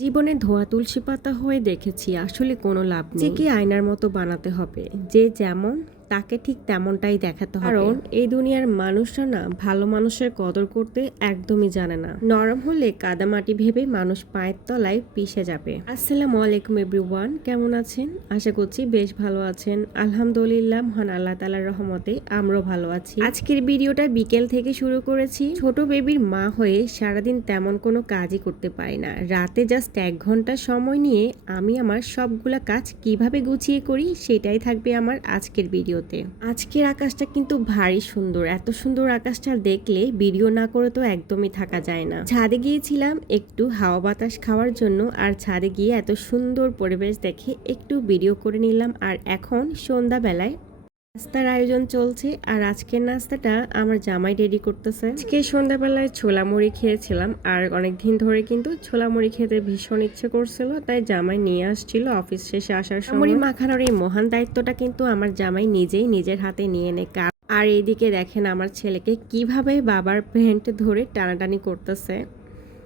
জীবনে ধোয়া তুলসী পাতা হয়ে দেখেছি, আসলে কোনো লাভ নেই। কি আয়নার মতো বানাতে হবে? যে যেমন তাকে ঠিক তেমনটাই দেখাতে হবে। কারণ এই দুনিয়ার মানুষরা না ভালো মানুষের কদর করতে একদমই জানে না। নরম হলে কাদামাটি ভেবে মানুষ পায়ের তলায় পিষে যাবে। আসসালামু আলাইকুম এভরিওয়ান, কেমন আছেন? আশা করছি বেশ ভালো আছেন। আলহামদুলিল্লাহ, মহান আল্লাহ তালার রহমতে আমরাও ভালো আছি। আজকের ভিডিওটা বিকেল থেকে শুরু করেছি। ছোট বেবির মা হয়ে সারাদিন তেমন কোনো কাজই করতে পারি না। রাতে জাস্ট এক ঘণ্টা সময় নিয়ে আমি আমার সবগুলা কাজ কীভাবে গুছিয়ে করি সেটাই থাকবে আমার আজকের ভিডিওতে। আজকের আকাশটা কিন্তু ভারী সুন্দর। এত সুন্দর আকাশটা দেখলে ভিডিও না করে তো একদমই থাকা যায় না। ছাদে গিয়েছিলাম একটু হাওয়া বাতাস খাওয়ার জন্য আর ছাদে গিয়ে এত সুন্দর পরিবেশ দেখে একটু ভিডিও করে নিলাম। আর এখন সন্ধ্যাবেলায় নাস্তার আয়োজন চলছে আর আজকের নাস্তাটা আমার জামাই রেডি করতেছে। আজকে সন্ধ্যাবেলায় ছোলা মুড়ি খেয়েছিলাম আর অনেক দিন ধরে কিন্তু ছোলা মুড়ি খেতে ভীষণ ইচ্ছে করছিল, তাই জামাই নিয়ে আসছিল অফিস শেষে আসার সময়। মুড়ি মাখানোর এই মহান দায়িত্বটা কিন্তু আমার জামাই নিজেই নিজের হাতে নিয়ে নেয় আর এইদিকে দেখেন আমার ছেলেকে কীভাবে বাবার প্যান্ট ধরে টানাটানি করতেছে।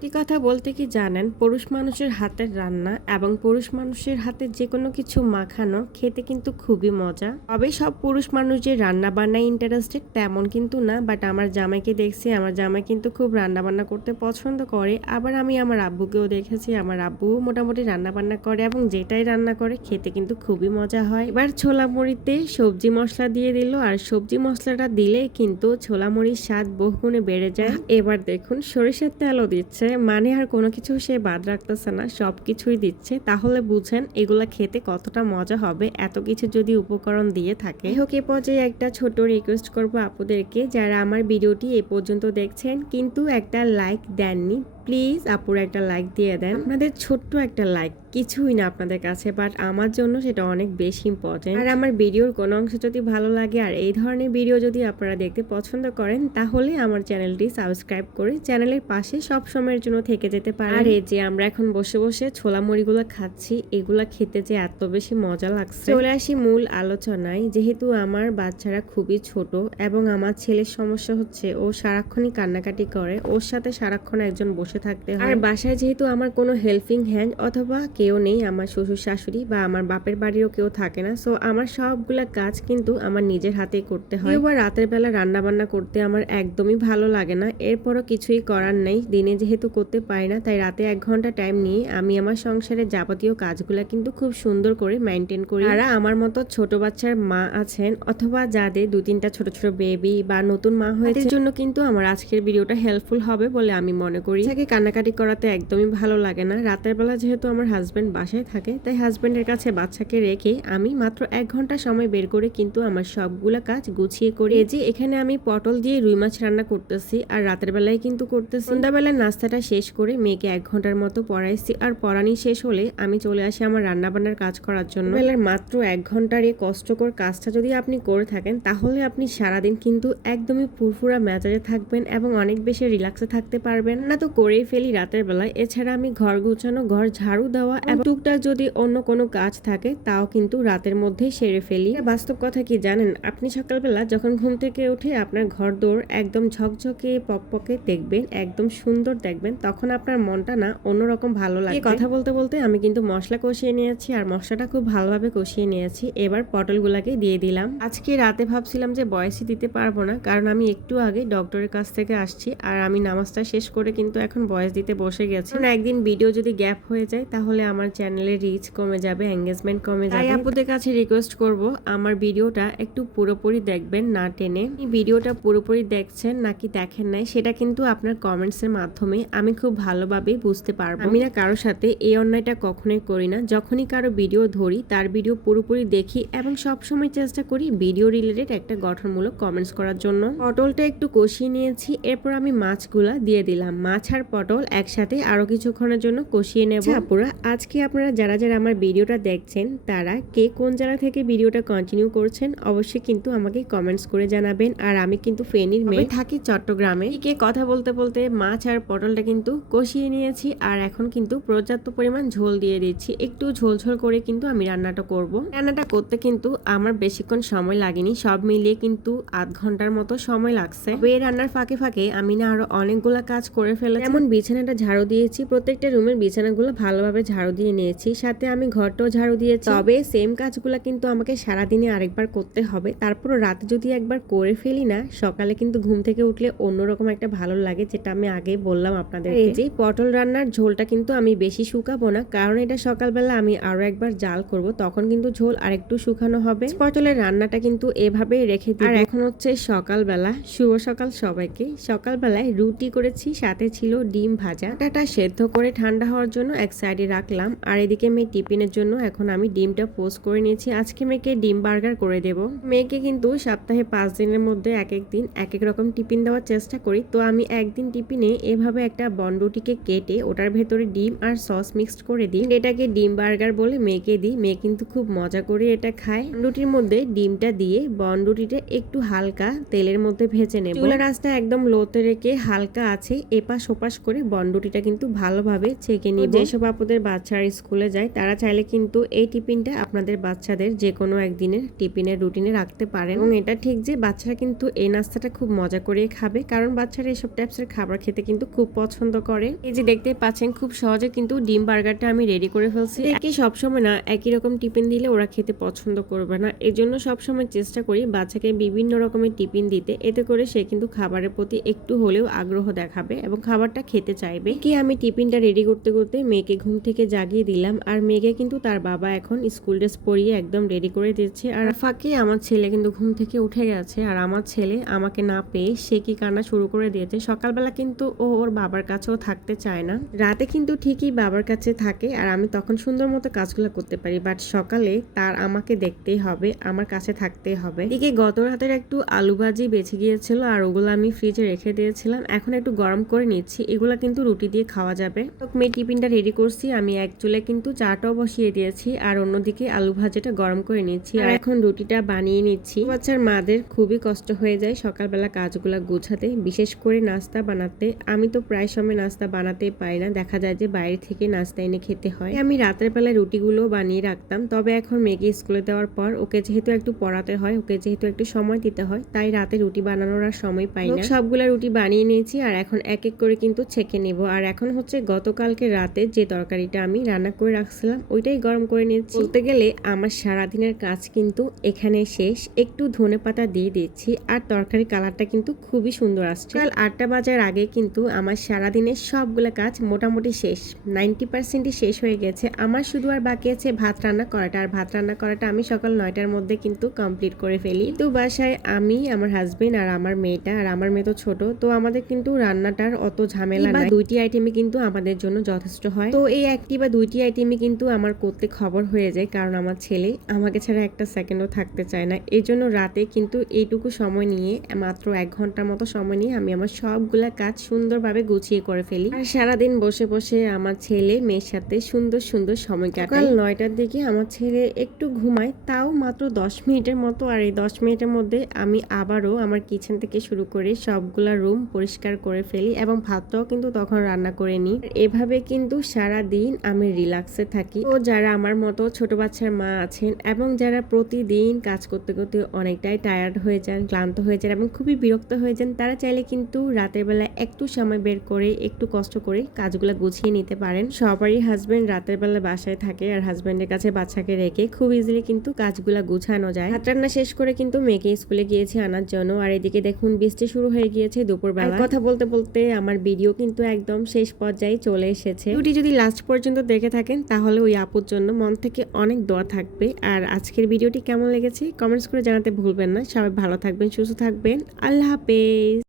কি কথা বলতে কি জানেন, পুরুষ মানুষের হাতের রান্না এবং পুরুষ মানুষের হাতে যে কোনো কিছু মাখানো খেতে কিন্তু খুবই মজা। তবে সব পুরুষ মানুষ যে রান্না বান্নায় ইন্টারেস্টেড তেমন কিন্তু না বাট আমার জামাইকে দেখছি, আমার জামাই কিন্তু খুব রান্না বান্না করতে পছন্দ করে। আবার আমি আমার আব্বুকেও দেখেছি, আমার আব্বুও মোটামুটি রান্না বান্না করে এবং যেটাই রান্না করে খেতে কিন্তু খুবই মজা হয়। এবার ছোলা মুড়িতে সবজি মশলা দিয়ে দিল, আর সবজি মশলাটা দিলে কিন্তু ছোলা মুড়ির স্বাদ বহুগুণে বেড়ে যায়। এবার দেখুন সরিষার তেলও দিচ্ছে। মানে আর কোনো কিছু সে বাদ রাখতেছে না, সব কিছুই দিচ্ছে। তাহলে বুঝেন এগুলা খেতে কতটা মজা হবে, এত কিছু যদি উপকরণ দিয়ে থাকে। হোক, এ পর্যায়ে একটা ছোট রিকোয়েস্ট করব আপুদেরকে। যারা আমার ভিডিওটি এ পর্যন্ত দেখছেন, কিন্তু একটা লাইক দেননি প্লিজ আপুর একটা লাইক দিয়ে দেন। আপনাদের ছোট্ট একটা লাইক, কিছুই না আপনাদের কাছে, বাট আমার জন্য সেটা অনেক বেশি ইম্পর্টেন্ট আর আমার ভিডিওর কোনো অংশ যদি ভালো লাগে, আর এই ধরনের ভিডিও যদি আপনারা দেখতে পছন্দ করেন, তাহলে আমার চ্যানেলটি সাবস্ক্রাইব করে চ্যানেলের পাশে সব সময়ের জন্য থেকে যেতে পারেন। আর এই যে আমরা এখন বসে বসে ছোলা মুড়িগুলো খাচ্ছি, এগুলা খেতে যে এত বেশি মজা লাগছে। চলে আসি মূল আলোচনায়। যেহেতু আমার বাচ্চারা খুবই ছোট এবং আমার ছেলের সমস্যা হচ্ছে ও সারাক্ষণই কান্নাকাটি করে, ওর সাথে সারাক্ষণ একজন বসে থাকতে হয়। আর বাসায় যেহেতু আমার কোনো হেল্পিং হ্যান্ড অথবা কেউ নেই আমার শ্বশুর শাশুড়ি বা আমার বাপের বাড়িরও কেউ থাকে না সো আমার সবগুলা কাজ কিন্তু আমার নিজের হাতেই করতে হয়। এবার রাতের বেলা রান্না বান্না করতে আমার একদমই ভালো লাগে না এরপরও কিছুই করার নেই দিনে যেহেতু করতে পারি না তাই রাতে এক ঘণ্টা টাইম নিয়ে আমি আমার সংসারের যাবতীয় কাজগুলা কিন্তু খুব সুন্দর করে মেনটেন করি। যারা আমার মতো ছোট বাচ্চার মা আছেন অথবা যাদের দু তিনটা ছোট ছোট বেবি বা নতুন মা হয়েছে জন্য কিন্তু আমার আজকের ভিডিওটা হেল্পফুল হবে বলে আমি মনে করি। তাকে কান্নাকাটি করাতে একদমই ভালো লাগে না। রাতের বেলা যেহেতু আমার হাজব্যান্ড বাসায় থাকে, তাই হাজব্যান্ডের কাছে বাচ্চাকে রেখে আমি মাত্র এক ঘণ্টা সময় বের করে কিন্তু আমার সবগুলা কাজ গুছিয়ে করি যে এখানে আমি পটল দিয়ে রুই মাছ রান্না করতেছি আর রাতের বেলায় কিন্তু করতেছি। সন্ধ্যাবেলায় নাস্তাটা শেষ করে মেয়েকে এক ঘণ্টার মতো পড়াইছি আর পড়ানি শেষ হলে আমি চলে আসি আমার রান্না বান্নার কাজ করার জন্য। বেলার মাত্র এক ঘণ্টার এই কষ্টকর কাজটা যদি আপনি করে থাকেন, তাহলে আপনি সারাদিন কিন্তু একদমই ফুরফুরা মেজাজে থাকবেন এবং অনেক বেশি রিল্যাক্সে থাকতে পারবেন। না তো করেই ফেলি রাতের বেলায়। এছাড়া আমি ঘর গুছানো, ঘর ঝাড়ু দেওয়া এবং টুকটাক যদি অন্য কোনো কাজ থাকে, তাও কিন্তু রাতের মধ্যেই সেরে ফেলি। বাস্তব কথা কি জানেন? আপনি সকালবেলা যখন ঘুম থেকে উঠে আপনার ঘর দৌড় একদম ঝকঝকে, পকপকে দেখবেন, একদম সুন্দর দেখবেন, তখন আপনার মনটা না অন্যরকম ভালো লাগে কথা বলতে বলতে আমি কিন্তু মশলা কষিয়ে নিয়েছি আর মশলাটা খুব ভালোভাবে কষিয়ে নিয়েছি। এবার পটলগুলাকে দিয়ে দিলাম। আজকে রাতে ভাবছিলাম যে বয়সই দিতে পারব না, কারণ আমি একটু আগে ডক্টরের কাছ থেকে আসছি আর আমি নামাজটা শেষ করে কিন্তু এখন বয়স দিতে বসে গেছি। একদিন ভিডিও যদি গ্যাপ হয়ে যায় তাহলে আমার চ্যানেলের রিচ কমে যাবে এঙ্গেজমেন্ট কমে যাবে। আপুদের কাছে রিকোয়েস্ট করব আমার ভিডিওটা একটু পুরোপুরি দেখবেন না টেনে। এই ভিডিওটা পুরোপুরি দেখছেন নাকি দেখেন নাই সেটা কিন্তু আপনার কমেন্টস এর মাধ্যমে আমি খুব ভালোভাবে বুঝতে পারব। আমি না কারোর সাথে এই অন্যায়টা কখনোই করি না। যখনই কারও ভিডিও ধরি তার ভিডিও পুরোপুরি দেখি এবং সবসময় চেষ্টা করি ভিডিও রিলেটেড একটা গঠনমূলক কমেন্টস করার জন্য। পটলটা একটু কষিয়ে নিয়েছি এরপর আমি মাছগুলা দিয়ে দিলাম। মাছ আর পটল একসাথে আরও কিছুক্ষণের জন্য কষিয়ে নেব। আপুরা আজকে আপনারা যারা যারা আমার ভিডিওটা দেখছেন তারা কে কোন জায়গা থেকে ভিডিওটা কন্টিনিউ করছেন অবশ্যই কিন্তু আমাকে কমেন্টস করে জানাবেন। আর আমি কিন্তু ফেনীর মেয়ে। থাকি চট্টগ্রামে। কে কথা বলতে বলতে মাছ আর পটলটা কিন্তু কষিয়ে নিয়েছি আর এখন কিন্তু পর্যাপ্ত পরিমাণ ঝোল দিয়ে দিচ্ছি। একটু ঝোল ঝোল করে কিন্তু আমি রান্নাটা করব। রান্নাটা করতে কিন্তু আমার বেশিক্ষণ সময় লাগেনি সব মিলিয়ে কিন্তু আধ ঘণ্টার মতো সময় লাগছে। এই রান্নার ফাঁকে ফাঁকে আমি না আরও অনেকগুলা কাজ করে ফেলেছি। যেমন বিছানাটা ঝাড়ু দিয়েছি প্রত্যেকটা রুমের বিছানাগুলো ভালোভাবে ঝাড়ু দিয়ে নিয়েছি। সাথে আমি ঘরটাও ঝাড়ু দিয়েছি। তবে সেম কাজগুলো কিন্তু আমাকে সারাদিনে আরেকবার করতে হবে। তারপর রাতে যদি একবার করে ফেলি না সকালে কিন্তু ঘুম থেকে উঠলে অন্যরকম একটা ভালো লাগে যেটা আমি আগেই বললাম আপনাদের এই যে পটল রান্নার ঝোলটা কিন্তু আমি বেশি শুকাবো না কারণ এটা সকালবেলা আমি আরও একবার জাল করব তখন কিন্তু ঝোল আরেকটু শুকানো হবে। পটলের রান্নাটা কিন্তু এভাবেই রেখে দিই আর এখন হচ্ছে সকালবেলা। শুভ সকাল সবাইকে। সকালবেলায় রুটি করেছি সাথে ছিল ডিম ভাজা। আটাটা সেদ্ধ করে ঠান্ডা হওয়ার জন্য এক সাইডে রাখলাম। আর এদিকে মেয়ে টিফিনের জন্য এখন আমি ডিমটা পোস্ট করে নিয়েছি। আজকে মেয়েকে ডিম বার্গার করে দেব। মেয়েকে কিন্তু সপ্তাহে পাঁচ দিনের মধ্যে এক এক দিন এক এক রকম টিফিন দেওয়ার চেষ্টা করি। তো আমি একদিন টিফিনে এভাবে একটা বনরুটিকে কেটে ওটার ভেতরে ডিম আর সস মিক্সড করে দিই। এটাকে ডিম বার্গার বলে মেয়েকে দিই। মেয়ে কিন্তু খুব মজা করে এটা খায়। রুটির মধ্যে ডিমটা দিয়ে বনরুটিটা একটু হালকা তেলের মধ্যে ভেজে নেব। চুলার রাস্তা একদম লোতে রেখে হালকা আছে, এপাশ ওপাশ করে বনরুটিটা কিন্তু ভালোভাবে ছেঁকে নিব যেসব আপুদের বাচ্চারা স্কুলে যায় তারা চাইলে কিন্তু এই টিফিনটা আপনাদের বাচ্চাদের যে কোনো একদিনের টিফিনের রুটিনে রাখতে পারেন। এবং এটা ঠিক যে বাচ্চারা কিন্তু এই নাস্তাটা খুব মজা করে খাবে কারণ বাচ্চারা এসব টাইপসের খাবার খেতে কিন্তু খুব পছন্দ করে। এই যে দেখতে পাচ্ছেন খুব সহজে কিন্তু ডিম বার্গারটা আমি রেডি করে ফেলছি। একই সবসময় না একই রকম টিফিন দিলে ওরা খেতে পছন্দ করবে না। এই জন্য সবসময় চেষ্টা করি বাচ্চাকে বিভিন্ন রকমের টিফিন দিতে। এতে করে সে কিন্তু খাবারের প্রতি একটু হলেও আগ্রহ দেখাবে এবং খাবারটা খেতে চাইবে। কি আমি টিফিনটা রেডি করতে করতে মেয়েকে ঘুম থেকে জাগিয়ে দিলাম। আর মেয়েকে কিন্তু তার বাবা এখন স্কুল ড্রেস পরিয়ে একদম রেডি করে দিচ্ছে। আর ফাঁকে আমার ছেলে কিন্তু ঘুম থেকে উঠে গেছে। আর আমার ছেলে আমাকে না পেয়ে সে কি কান্না শুরু করে দিয়েছে? সকালবেলা কিন্তু ও ওর বাবার কাছেও থাকতে চায় না। রাতে কিন্তু ঠিকই বাবার কাছে থাকে। আর আমি তখন সুন্দর মতো কাজগুলো করতে পারি। বাট সকালে তার আমাকে দেখতেই হবে, আমার কাছে থাকতেই হবে। এদিকে গত রাতের একটু আলু ভাজি বেঁচে গিয়েছিল। আর ওগুলো আমি ফ্রিজে রেখে দিয়েছিলাম। এখন একটু গরম করে নিচ্ছি। এগুলো কিন্তু রুটি দিয়ে খাওয়া যাবে। তো মেয়ে টিফিনটা রেডি করছি। আমি এক চুলে কিন্তু চাটাও বসিয়ে দিয়েছি আর অন্যদিকে আলু ভাজাটা গরম করে নিচ্ছি আর এখন রুটিটা বানিয়ে নিচ্ছি। বাচ্চার মাদের খুবই কষ্ট হয়ে যায় সকালবেলা কাজগুলো গোছাতে বিশেষ করে নাস্তা বানাতে। আমি তো প্রায় সময় নাস্তা বানাতে পারি না। দেখা যায় যে বাইরে থেকে নাস্তা এনে খেতে হয়। আমি রাতের বেলায় রুটিগুলো বানিয়ে রাখতাম। তবে এখন মেয়েকে স্কুলে দেওয়ার পর ওকে যেহেতু একটু পড়াতে হয় ওকে যেহেতু একটু সময় দিতে হয় তাই রাতে রুটি বানানোর আর সময় পাই না। সবগুলা রুটি বানিয়ে নিয়েছি আর এখন এক এক করে কিন্তু ছেঁকে নেব। আর এখন হচ্ছে গতকালকে রাতে যে তরকারিটা আমি রান্না করে রাখছিলাম, ওইটাই গরম করে নিয়েছি। বলতে গেলে আমার সারাদিনের কাজ কিন্তু এখানে শেষ। একটু ধনে পাতা দিয়ে দিচ্ছি আর তরকারি কালারটা কিন্তু খুবই সুন্দর আসছে। কাল আটটা বাজার আগে কিন্তু আমার সারাদিনের সবগুলো কাজ মোটামুটি শেষ। নাইনটি পার্সেন্টই শেষ হয়ে গেছে। আমার শুধু আর বাকি আছে ভাত রান্না করাটা। আর ভাত রান্না করাটা আমি সকাল নয়টার মধ্যে কিন্তু কমপ্লিট করে ফেলি। তো বাসায় আমি, আমার হাজবেন্ড আর আমার মেয়েটা, আর আমার মেয়ে তো ছোট, তো আমাদের কিন্তু রান্নাটার অত ঝামেলা না দুইটি আইটেমই কিন্তু আমাদের জন্য যথেষ্ট হয়। তো এই একটি বা দুইটি আইটেমই কিন্তু আমার করতে খবর হয়ে যায় কারণ আমার ছেলে আমাকে ছাড়া একটা সেকেন্ডও থাকতে চায় না। এই জন্য রাতে কিন্তু এইটুকু সময় নিয়ে মাত্র এক ঘণ্টার মতো সময় নিয়ে আমি আমার সবগুলা কাজ সুন্দরভাবে গুছিয়ে করে ফেলি। আর সারাদিন বসে বসে আমার ছেলে মেয়ের সাথে সুন্দর সুন্দর সময় কাটাই। নয়টার দিকে আমার ছেলে একটু ঘুমায় তাও মাত্র দশ মিনিটের মতো। আর এই দশ মিনিটের মধ্যে আমি আবারও আমার কিচেন থেকে শুরু করে সবগুলা রুম পরিষ্কার করে ফেলি এবং ভাতটাও কিন্তু তখন রান্না করে নিই। এভাবে কিন্তু সারা দিন আমি রিল্যাক্সে থাকি। ও যারা আমার মতো ছোট বাচ্চার মা আছেন এবং যারা প্রতিদিন কাজ করতে করতে অনেকটাই টায়ার্ড হয়ে যান, ক্লান্ত হয়ে যান এবং খুবই বিরক্ত হয়ে যান, তারা চাইলে কিন্তু রাতের বেলা একটু সময় বের করে, একটু কষ্ট করে কাজগুলো গুছিয়ে নিতে পারেন। সবারই হাজবেন্ড রাতের বেলা বাসায় থাকে আর হাজব্যান্ডের কাছে বাচ্চাকে রেখে খুব ইজিলি কিন্তু কাজগুলো গুছানো যায়। ভাত রান্না শেষ করে কিন্তু মেয়েকে স্কুলে গিয়েছি আনার জন্য। আর এদিকে দেখুন বৃষ্টি শুরু হয়ে গিয়েছে দুপুরবেলা। কথা বলতে বলতে আমার ভিডিও কিন্তু একদম শেষ পর্যায়ে চলে এসেছে। ভিডিওটি যদি লাস্ট পর্যন্ত দেখে থাকেন, তাহলে ওই আপুর জন্য মন থেকে অনেক দোয়া থাকবে। আর আজকের ভিডিওটি কেমন লেগেছে কমেন্টস করে জানাতে ভুলবেন না। সবাই ভালো থাকবেন, সুস্থ থাকবেন। আল্লাহ হাফেজ।